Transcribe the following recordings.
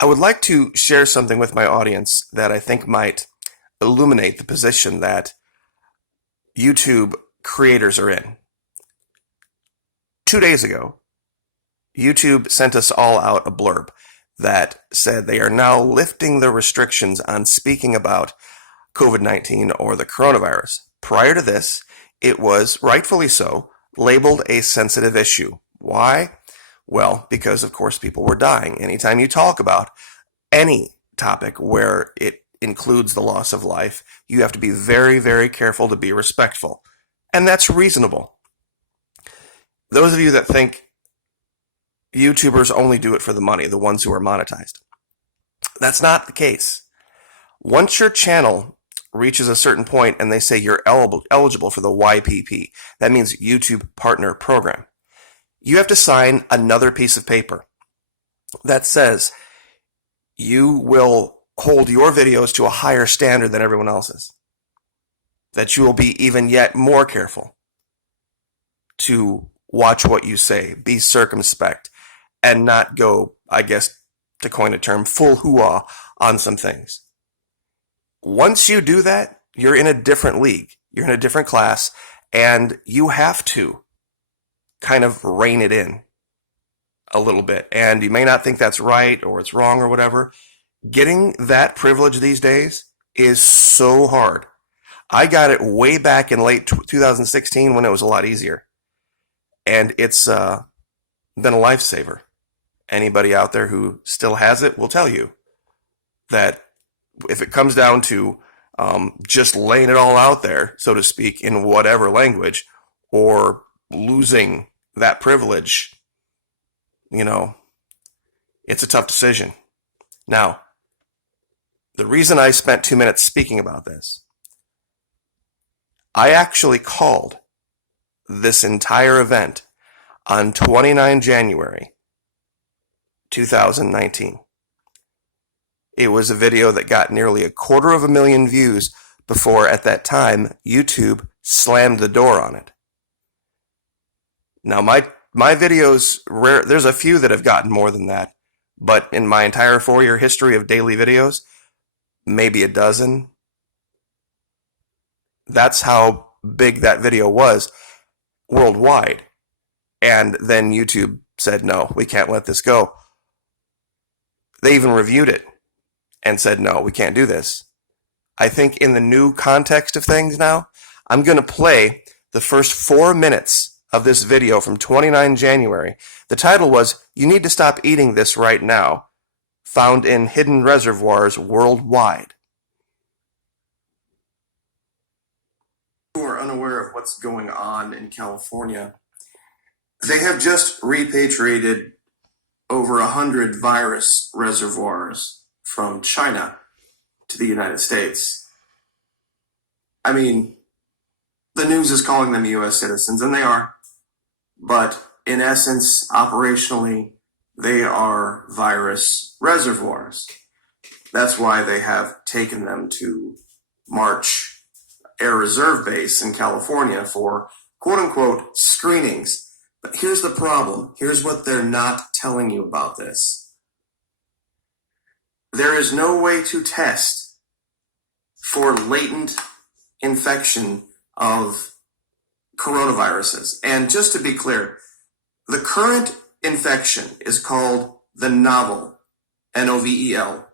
I would like to share something with my audience that I think might illuminate the position that YouTube creators are in. 2 days ago, YouTube sent us all out a blurb that said they are now lifting the restrictions on speaking about COVID-19 or the coronavirus. Prior to this, it was, rightfully so, labeled a sensitive issue. Why? Well, because of course people were dying. Anytime you talk about any topic where it includes the loss of life, you have to be very, very careful to be respectful. And that's reasonable. Those of you that think YouTubers only do it for the money, the ones who are monetized, that's not the case. Once your channel reaches a certain point and they say you're eligible for the YPP, that means YouTube Partner Program, you have to sign another piece of paper that says you will hold your videos to a higher standard than everyone else's, that you will be even yet more careful to watch what you say, be circumspect, and not go, I guess, to coin a term, full hoo-ah on some things. Once you do that, you're in a different league. You're in a different class, and you have to kind of rein it in a little bit. And you may not think that's right or it's wrong or whatever. Getting that privilege these days is so hard. I got it way back in late 2016 when it was a lot easier. And it's been a lifesaver. Anybody out there who still has it will tell you that if it comes down to just laying it all out there, so to speak, in whatever language, or losing that privilege, it's a tough decision. Now, the reason I spent 2 minutes speaking about this, I actually called this entire event on 29 January 2019. It was a video that got nearly 250,000 views before, at that time, YouTube slammed the door on it. Now, my videos, there's a few that have gotten more than that, but in my entire 4-year history of daily videos, maybe a dozen. That's how big that video was worldwide. And then YouTube said, no, we can't let this go. They even reviewed it and said, no, we can't do this. I think in the new context of things now, I'm going to play the first 4 minutes of this video from 29 January. The title was, "You Need to Stop Eating This Right Now," found in hidden reservoirs worldwide. Who are unaware of what's going on in California, they have just repatriated over 100 virus reservoirs from China to the United States. I mean, the news is calling them U.S. citizens, and they are. But in essence, operationally, they are virus reservoirs. That's why they have taken them to March Air Reserve Base in California for quote-unquote screenings. But here's the problem. Here's what they're not telling you about this. There is no way to test for latent infection of coronaviruses. And just to be clear, the current infection is called the novel, N-O-V-E-L,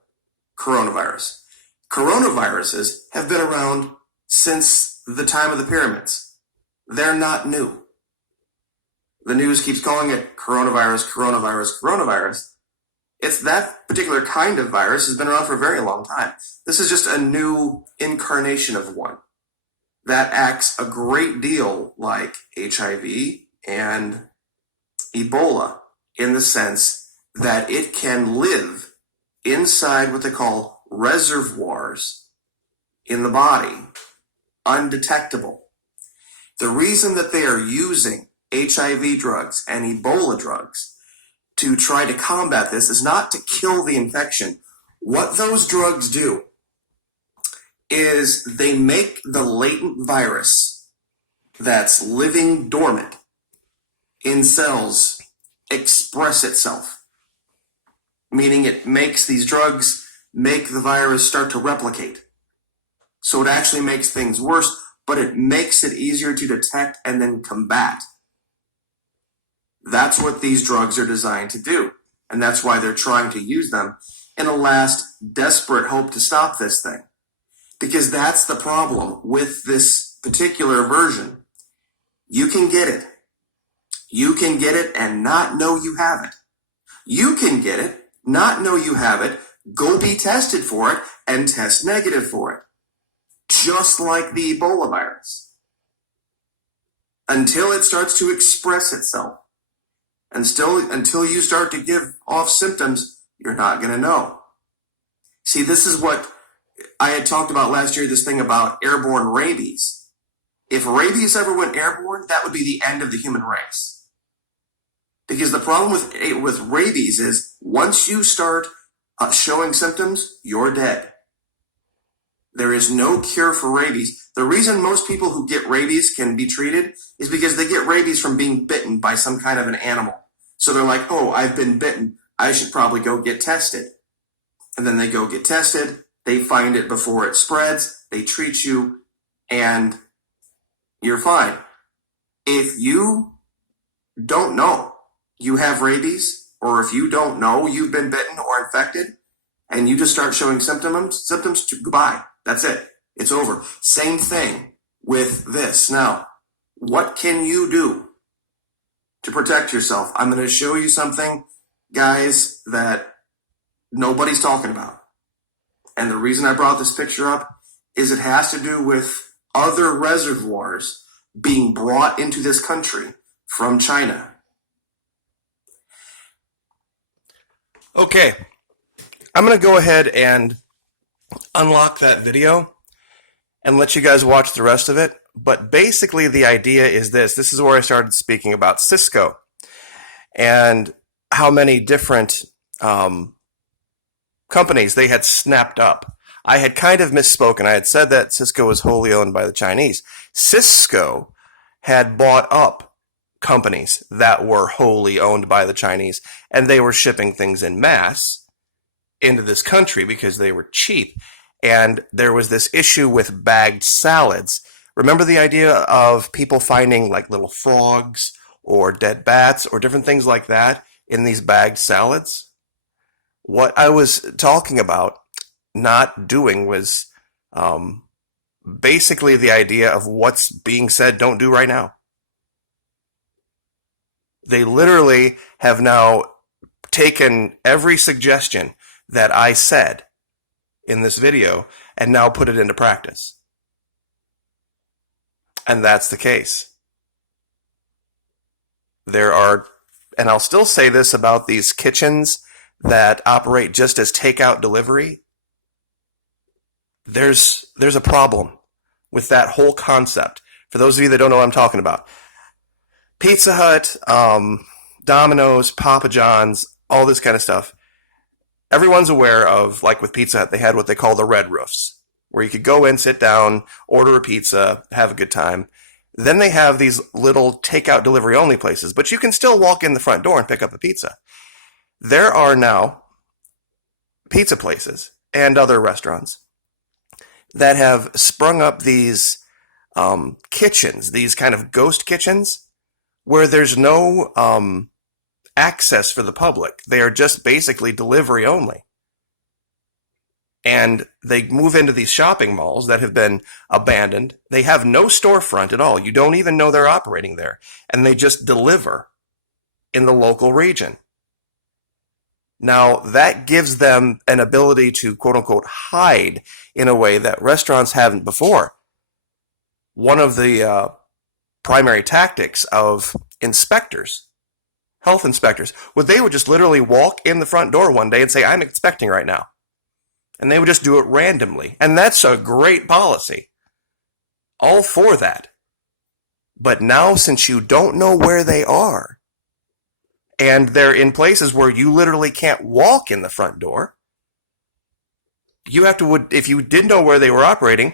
coronavirus. Coronaviruses have been around since the time of the pyramids. They're not new. The news keeps calling it coronavirus, coronavirus, coronavirus. It's that particular kind of virus has been around for a very long time. This is just a new incarnation of one that acts a great deal like HIV and Ebola in the sense that it can live inside what they call reservoirs in the body, undetectable. The reason that they are using HIV drugs and Ebola drugs to try to combat this is not to kill the infection. What those drugs do is they make the latent virus that's living dormant in cells express itself. meaning it makes these drugs make the virus start to replicate. So it actually makes things worse, but it makes it easier to detect and then combat. That's what these drugs are designed to do. And that's why they're trying to use them in a last desperate hope to stop this thing. Because that's the problem with this particular version. You can get it. You can get it and not know you have it. You can get it, not know you have it, go be tested for it, and test negative for it. Just like the Ebola virus. Until it starts to express itself. And until you start to give off symptoms, you're not going to know. See, this is what I had talked about last year, this thing about airborne rabies. If rabies ever went airborne, that would be the end of the human race. Because the problem with rabies is once you start showing symptoms, you're dead. There is no cure for rabies. The reason most people who get rabies can be treated is because they get rabies from being bitten by some kind of an animal. So they're like, oh, I've been bitten. I should probably go get tested. And then they go get tested. They find it before it spreads. They treat you and you're fine. If you don't know you have rabies, or if you don't know you've been bitten or infected, and you just start showing symptoms, goodbye. That's it. It's over. Same thing with this. Now, what can you do to protect yourself? I'm going to show you something, guys, that nobody's talking about. And the reason I brought this picture up is it has to do with other reservoirs being brought into this country from China. Okay, I'm going to go ahead and unlock that video and let you guys watch the rest of it. But basically the idea is this. This is where I started speaking about Cisco and how many different companies they had snapped up. I had kind of misspoken. I had said that Cisco was wholly owned by the Chinese. Cisco had bought up companies that were wholly owned by the Chinese, and they were shipping things in mass into this country because they were cheap. And there was this issue with bagged salads. Remember the idea of people finding like little frogs or dead bats or different things like that in these bagged salads? What I was talking about not doing was basically the idea of what's being said don't do right now. They literally have now taken every suggestion that I said in this video and now put it into practice. And that's the case. There are, and I'll still say this about these kitchens that operate just as takeout delivery. There's a problem with that whole concept. For those of you that don't know what I'm talking about. Pizza Hut, Domino's, Papa John's, all this kind of stuff. Everyone's aware of, like with Pizza Hut, they had what they call the red roofs, where you could go in, sit down, order a pizza, have a good time. Then they have these little takeout delivery only places, but you can still walk in the front door and pick up a pizza. There are now pizza places and other restaurants that have sprung up these kitchens, these kind of ghost kitchens, where there's no access for the public. They are just basically delivery only. And they move into these shopping malls that have been abandoned. They have no storefront at all. You don't even know they're operating there. And they just deliver in the local region. Now, that gives them an ability to, quote unquote, hide in a way that restaurants haven't before. One of the primary tactics of inspectors, health inspectors, they would just literally walk in the front door one day and say, I'm inspecting right now. And they would just do it randomly. And that's a great policy. All for that. But now, since you don't know where they are, and they're in places where you literally can't walk in the front door, you have to, if you didn't know where they were operating,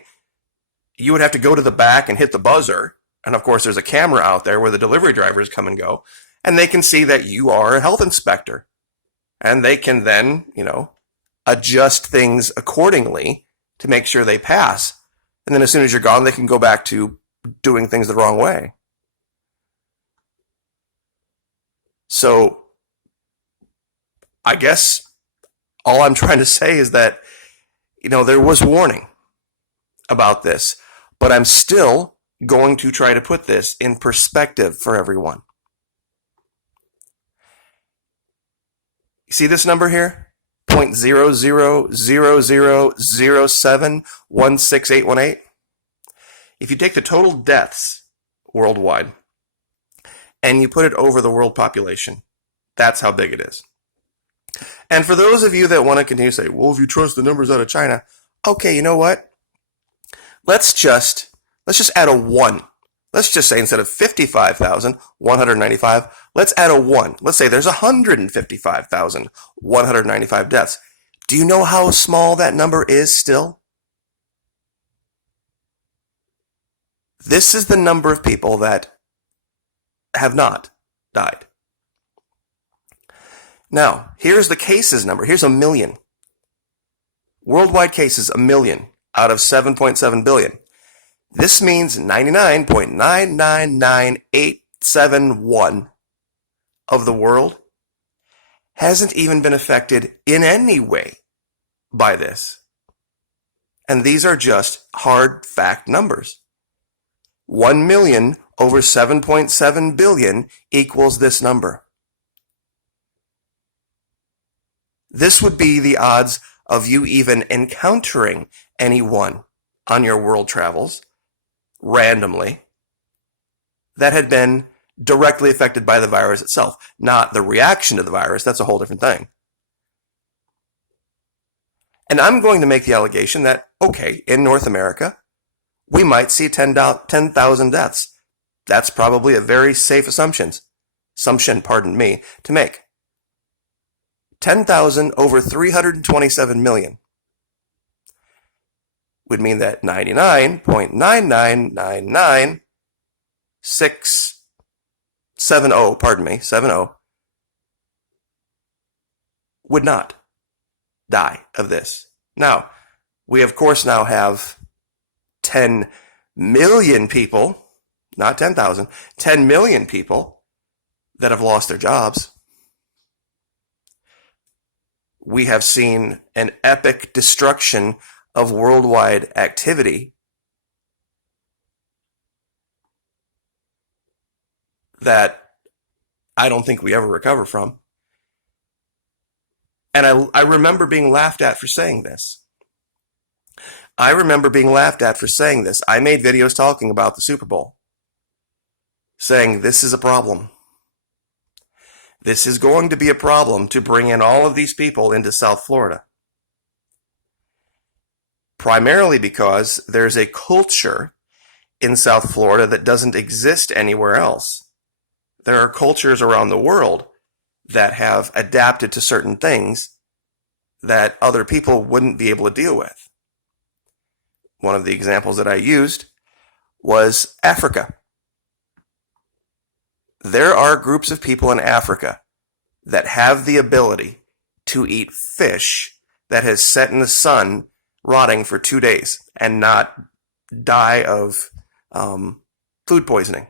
you would have to go to the back and hit the buzzer. And of course, there's a camera out there where the delivery drivers come and go, and they can see that you are a health inspector. And they can then, adjust things accordingly to make sure they pass. And then as soon as you're gone, they can go back to doing things the wrong way. So I guess all I'm trying to say is that, there was warning about this, but I'm still going to try to put this in perspective for everyone. You see this number here? 0.00000716,818. If you take the total deaths worldwide and you put it over the world population, that's how big it is. And for those of you that want to continue to say, well, if you trust the numbers out of China, okay, you know what? Let's just add a 1. Let's just say instead of 55,195, let's add a 1. Let's say there's 155,195 deaths. Do you know how small that number is still? This is the number of people that have not died. Now, here's the cases number. Here's 1 million. Worldwide cases, 1 million out of 7.7 billion. This means 99.999871 of the world hasn't even been affected in any way by this. And these are just hard fact numbers. 1 million over 7.7 billion equals this number. This would be the odds of you even encountering anyone on your world travels randomly that had been directly affected by the virus itself, not the reaction to the virus. That's a whole different thing. And I'm going to make the allegation that, okay, in North America, we might see 10,000 deaths. That's probably a very safe assumption, to make. 10,000 over 327 million would mean that 99.99967 would not die of this. Now, we of course now have 10 million people, not 10,000, 10 million people that have lost their jobs. We have seen an epic destruction of worldwide activity that I don't think we ever recover from. And I remember being laughed at for saying this. I made videos talking about the Super Bowl, saying this is a problem. This is going to be a problem to bring in all of these people into South Florida. Primarily because there's a culture in South Florida that doesn't exist anywhere else. There are cultures around the world that have adapted to certain things that other people wouldn't be able to deal with. One of the examples that I used was Africa. There are groups of people in Africa that have the ability to eat fish that has sat in the sun rotting for 2 days and not die of food poisoning.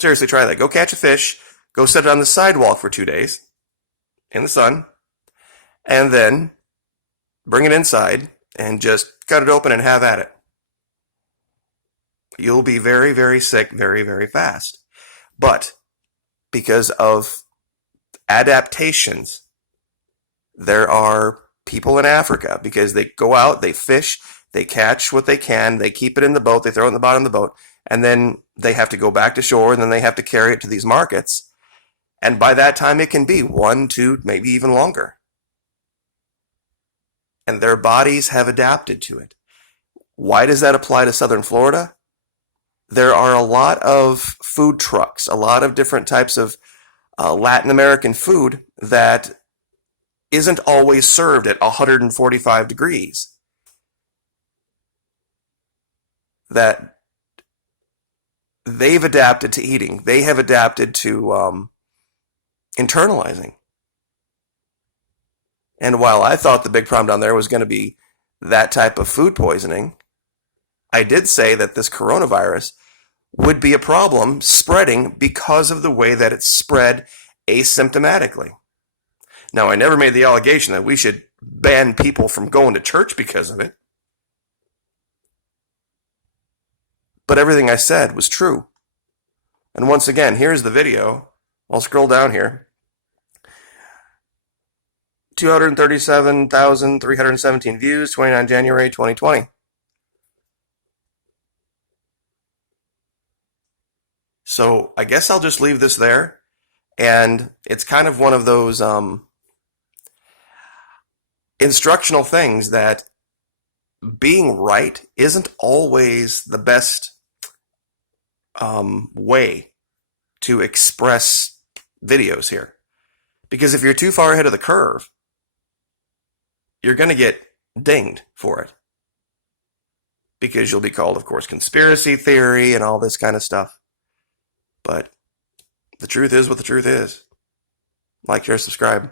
Seriously, try that. Go catch a fish, go set it on the sidewalk for 2 days in the sun, and then bring it inside and just cut it open and have at it. You'll be very, very sick very, very fast. But because of adaptations, there are people in Africa, because they go out, they fish, they catch what they can, they keep it in the boat, they throw it in the bottom of the boat, and then they have to go back to shore, and then they have to carry it to these markets. And by that time, it can be 1, 2, maybe even longer. And their bodies have adapted to it. Why does that apply to Southern Florida? There are a lot of food trucks, a lot of different types of Latin American food that isn't always served at 145 degrees. That they've adapted to eating. They have adapted to internalizing. And while I thought the big problem down there was going to be that type of food poisoning, I did say that this coronavirus would be a problem spreading because of the way that it's spread asymptomatically. Now, I never made the allegation that we should ban people from going to church because of it. But everything I said was true. And once again, here's the video. I'll scroll down here. 237,317 views, 29 January 2020. So I guess I'll just leave this there. And it's kind of one of those instructional things that being right isn't always the best way to express videos here. Because if you're too far ahead of the curve, you're going to get dinged for it. Because you'll be called, of course, conspiracy theory and all this kind of stuff. But the truth is what the truth is. Like, share, subscribe.